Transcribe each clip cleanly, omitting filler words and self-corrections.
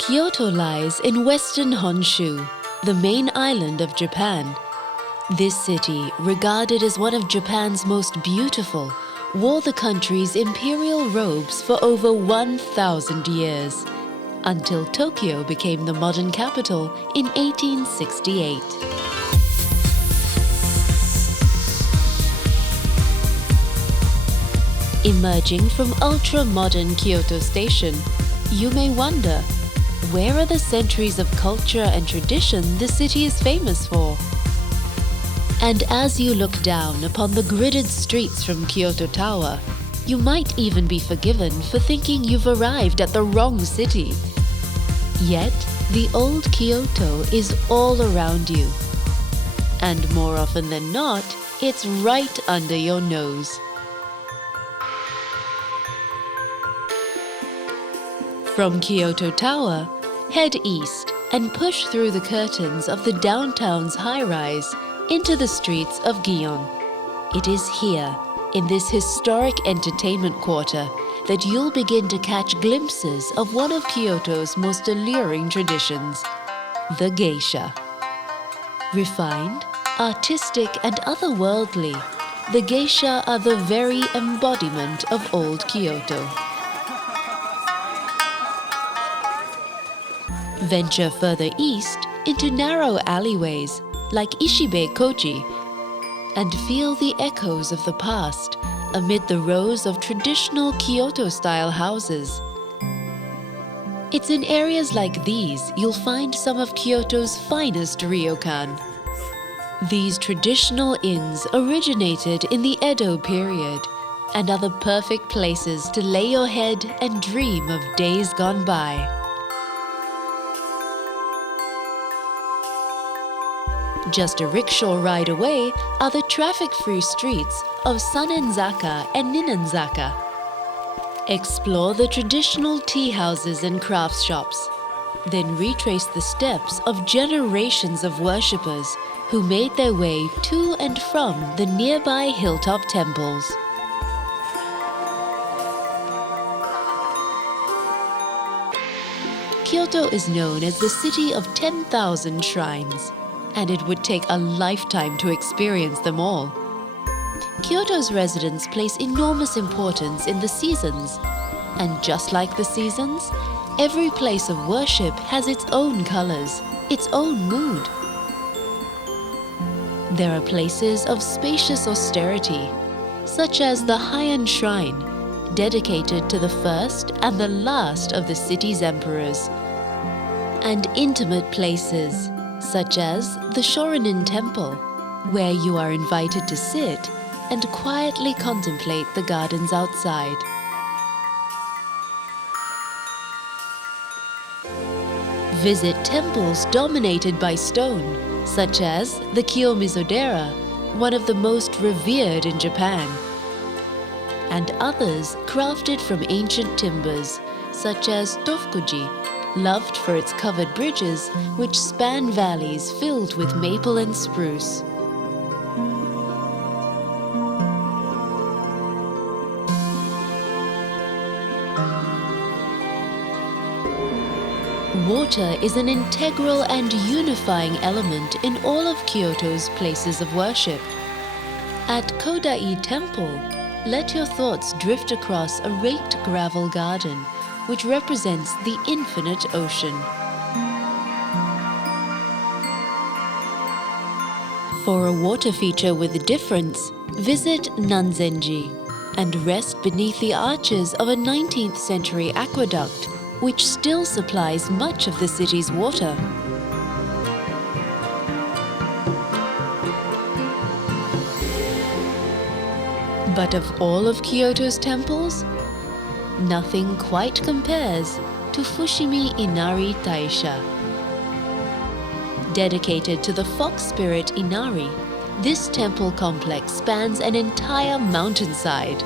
Kyoto lies in western Honshu, the main island of Japan. This city, regarded as one of Japan's most beautiful, wore the country's imperial robes for over 1,000 years, until Tokyo became the modern capital in 1868. Emerging from ultra-modern Kyoto Station, you may wonder, where are the centuries of culture and tradition the city is famous for? And as you look down upon the gridded streets from Kyoto Tower, you might even be forgiven for thinking you've arrived at the wrong city. Yet, the old Kyoto is all around you. And more often than not, it's right under your nose. From Kyoto Tower, head east and push through the curtains of the downtown's high-rise into the streets of Gion. It is here, in this historic entertainment quarter, that you'll begin to catch glimpses of one of Kyoto's most alluring traditions, the geisha. Refined, artistic and otherworldly, the geisha are the very embodiment of old Kyoto. Venture further east into narrow alleyways like Ishibe Kochi and feel the echoes of the past amid the rows of traditional Kyoto-style houses. It's in areas like these you'll find some of Kyoto's finest ryokan. These traditional inns originated in the Edo period and are the perfect places to lay your head and dream of days gone by. Just a rickshaw ride away are the traffic-free streets of Sanenzaka and Ninenzaka. Explore the traditional tea houses and crafts shops, then retrace the steps of generations of worshippers who made their way to and from the nearby hilltop temples. Kyoto is known as the city of 10,000 shrines, and it would take a lifetime to experience them all. Kyoto's residents place enormous importance in the seasons, and just like the seasons, every place of worship has its own colors, its own mood. There are places of spacious austerity, such as the Heian Shrine, dedicated to the first and the last of the city's emperors, and intimate places, such as the Shorin Temple, where you are invited to sit and quietly contemplate the gardens outside. Visit temples dominated by stone, such as the Kiyomizo-dera, one of the most revered in Japan, and others crafted from ancient timbers, such as Tofukuji, loved for its covered bridges which span valleys filled with maple and spruce. Water is an integral and unifying element in all of Kyoto's places of worship. At Kodai Temple, let your thoughts drift across a raked gravel garden which represents the infinite ocean. For a water feature with difference, visit Nanzenji and rest beneath the arches of a 19th century aqueduct which still supplies much of the city's water. But of all of Kyoto's temples, nothing quite compares to Fushimi Inari Taisha. Dedicated to the fox spirit Inari, this temple complex spans an entire mountainside.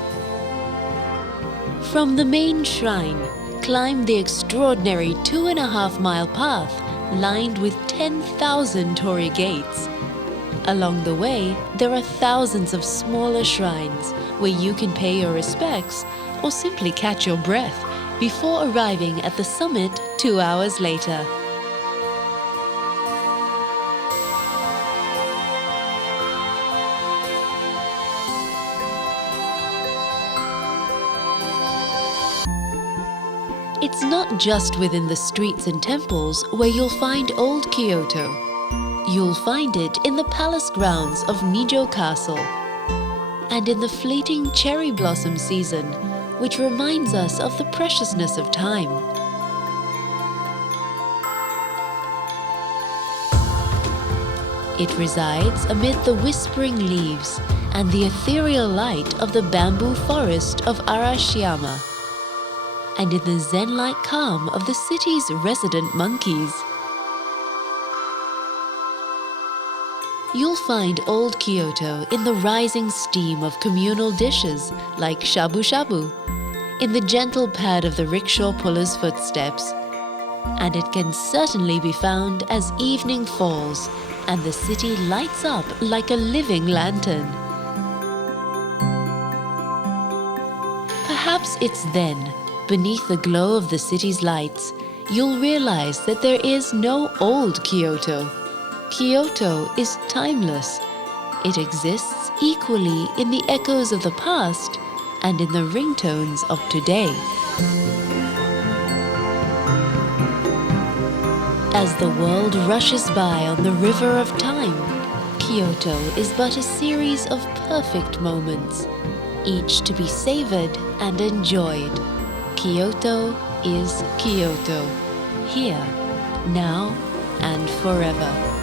From the main shrine, climb the extraordinary 2.5-mile path lined with 10,000 torii gates. Along the way, there are thousands of smaller shrines where you can pay your respects or simply catch your breath before arriving at the summit 2 hours later. It's not just within the streets and temples where you'll find old Kyoto. You'll find it in the palace grounds of Nijo Castle and in the fleeting cherry blossom season, which reminds us of the preciousness of time. It resides amid the whispering leaves and the ethereal light of the bamboo forest of Arashiyama, and in the zen-like calm of the city's resident monkeys. You'll find old Kyoto in the rising steam of communal dishes like shabu-shabu, in the gentle pad of the rickshaw puller's footsteps, and it can certainly be found as evening falls and the city lights up like a living lantern. Perhaps it's then, beneath the glow of the city's lights, you'll realize that there is no old Kyoto. Kyoto is timeless. It exists equally in the echoes of the past and in the ringtones of today. As the world rushes by on the river of time, Kyoto is but a series of perfect moments, each to be savored and enjoyed. Kyoto is Kyoto, here, now, and forever.